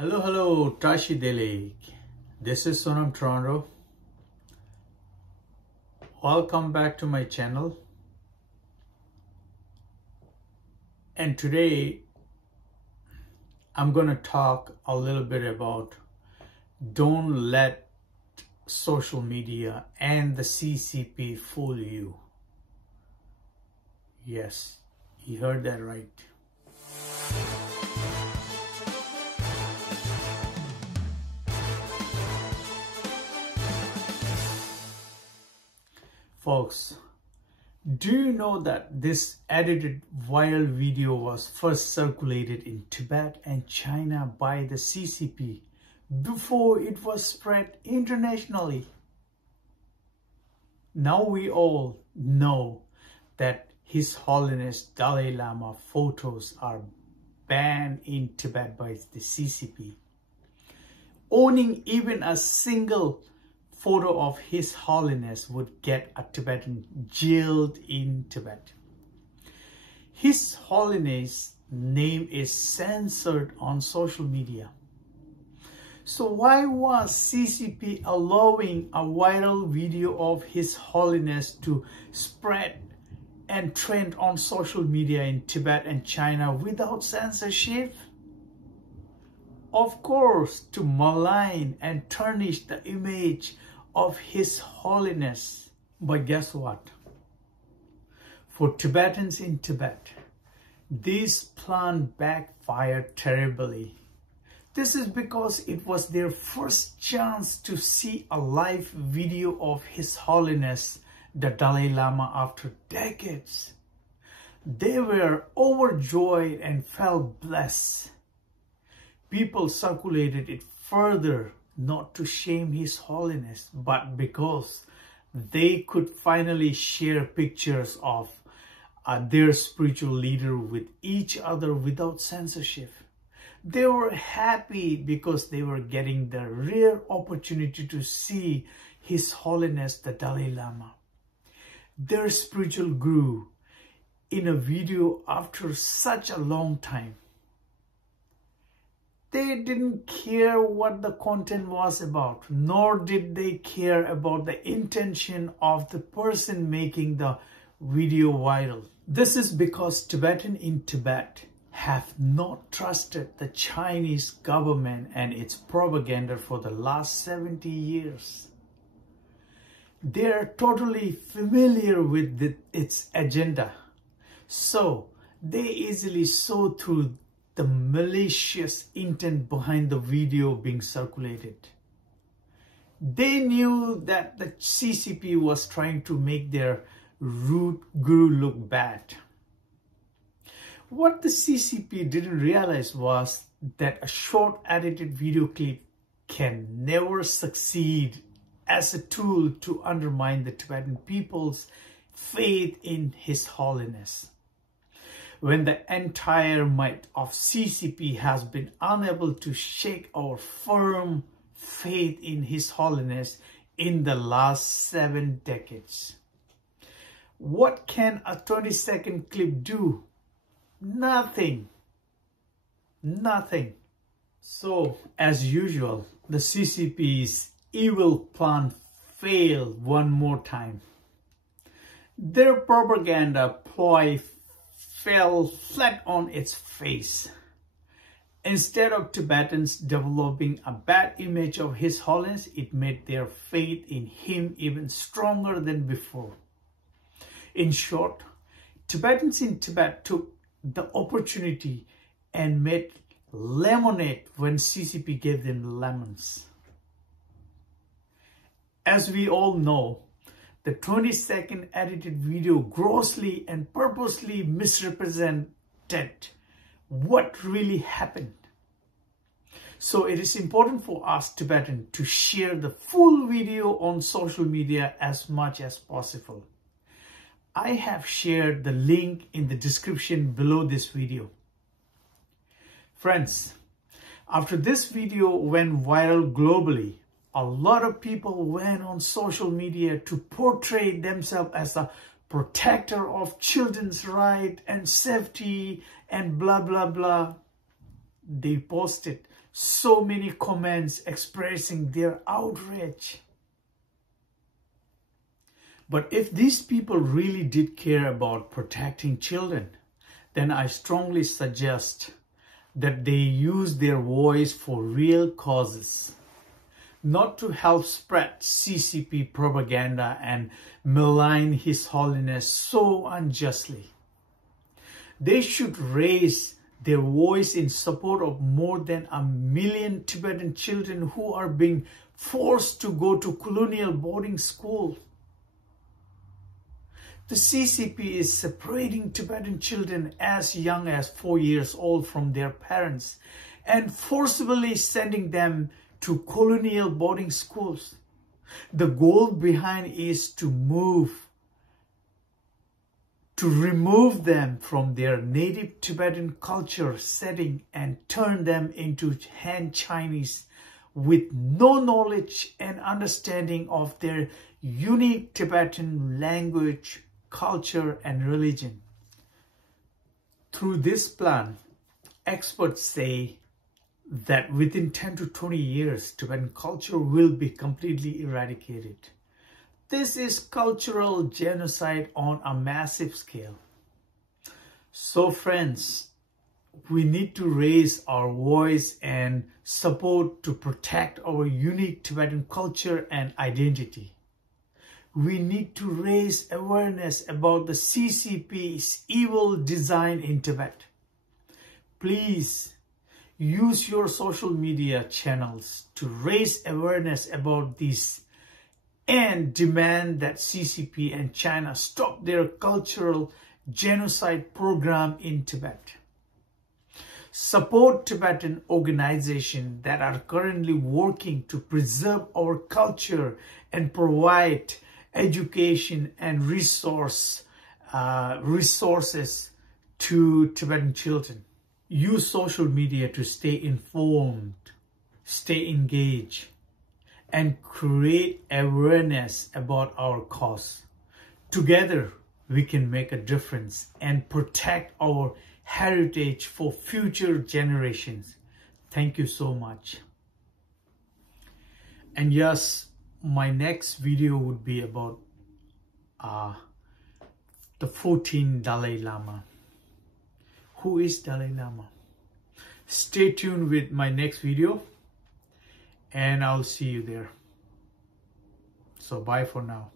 Hello, Tashi Delek. This is Sonam Toronto. Welcome back to my channel. And today, I'm going to talk a little bit about don't let social media and the C.C.P fool you. Yes, you heard that right. Folks, do you know that this edited viral video was first circulated in Tibet and China by the C.C.P before it was spread internationally? Now we all know that His Holiness Dalai Lama photos are banned in Tibet by the C.C.P. Owning even a single photo of His Holiness would get a Tibetan jailed in Tibet. His Holiness' name is censored on social media. So why was C.C.P allowing a viral video of His Holiness to spread and trend on social media in Tibet and China without censorship? Of course, to malign and tarnish the image of His Holiness. But guess what? For Tibetans in Tibet, this plan backfired terribly. This is because it was their first chance to see a live video of His Holiness, the Dalai Lama, after decades. They were overjoyed and felt blessed. People circulated it further, not to shame His Holiness, but because they could finally share pictures of their spiritual leader with each other without censorship. They were happy because they were getting the rare opportunity to see His Holiness the Dalai Lama, their spiritual guru, in a video after such a long time. They didn't care what the content was about, nor did they care about the intention of the person making the video viral. This is because Tibetans in Tibet have not trusted the Chinese government and its propaganda for the last 70 years. They are totally familiar with its agenda, so they easily saw through the malicious intent behind the video being circulated. They knew that the C.C.P was trying to make their root guru look bad. What the C.C.P didn't realize was that a short edited video clip can never succeed as a tool to undermine the Tibetan people's faith in His Holiness. When the entire might of C.C.P has been unable to shake our firm faith in His Holiness in the last 7 decades. What can a 20-second clip do? Nothing. Nothing. So, as usual, the C.C.P's evil plan failed one more time. Their propaganda ploy fell flat on its face. Instead of Tibetans developing a bad image of His Holiness, it made their faith in Him even stronger than before. In short, Tibetans in Tibet took the opportunity and made lemonade when C.C.P gave them lemons. As we all know, the 20-second edited video grossly and purposely misrepresented what really happened. So it is important for us Tibetans to share the full video on social media as much as possible. I have shared the link in the description below this video. Friends, after this video went viral globally, a lot of people went on social media to portray themselves as a protector of children's rights and safety and blah, blah, blah. They posted so many comments expressing their outrage. But if these people really did care about protecting children, then I strongly suggest that they use their voice for real causes, not to help spread C.C.P. propaganda and malign His Holiness so unjustly. They should raise their voice in support of more than 1 million Tibetan children who are being forced to go to colonial boarding school. The C.C.P. is separating Tibetan children as young as 4 years old from their parents and forcibly sending them to colonial boarding schools. The goal behind is to remove them from their native Tibetan culture setting and turn them into Han Chinese with no knowledge and understanding of their unique Tibetan language, culture, and religion. Through this plan, experts say that within 10 to 20 years, Tibetan culture will be completely eradicated. This is cultural genocide on a massive scale. So friends, we need to raise our voice and support to protect our unique Tibetan culture and identity. We need to raise awareness about the C.C.P's evil design in Tibet. Please use your social media channels to raise awareness about this and demand that C.C.P. and China stop their cultural genocide program in Tibet. Support Tibetan organizations that are currently working to preserve our culture and provide education and resources to Tibetan children. Use social media to stay informed, stay engaged, and create awareness about our cause. Together, we can make a difference and protect our heritage for future generations. Thank you so much. And yes, my next video would be about the 14th Dalai Lama. Who is Dalai Lama? Stay tuned with my next video and I'll see you there. So bye for now.